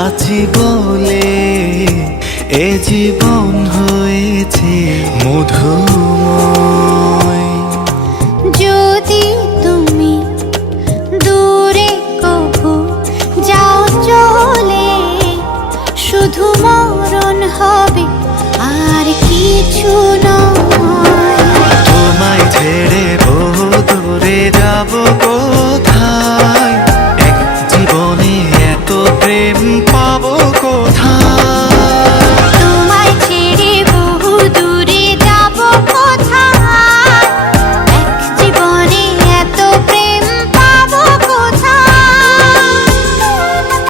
আছি বলে এ জীবন হয়েছে মধুময়। যদি তুমি দূরে কভু যাও চলে, শুধু মরণ হবে আর কিছু নয়। তোমায় ছেড়ে বহু দূরে যাব কোথায়, এক জীবনে এত প্রেম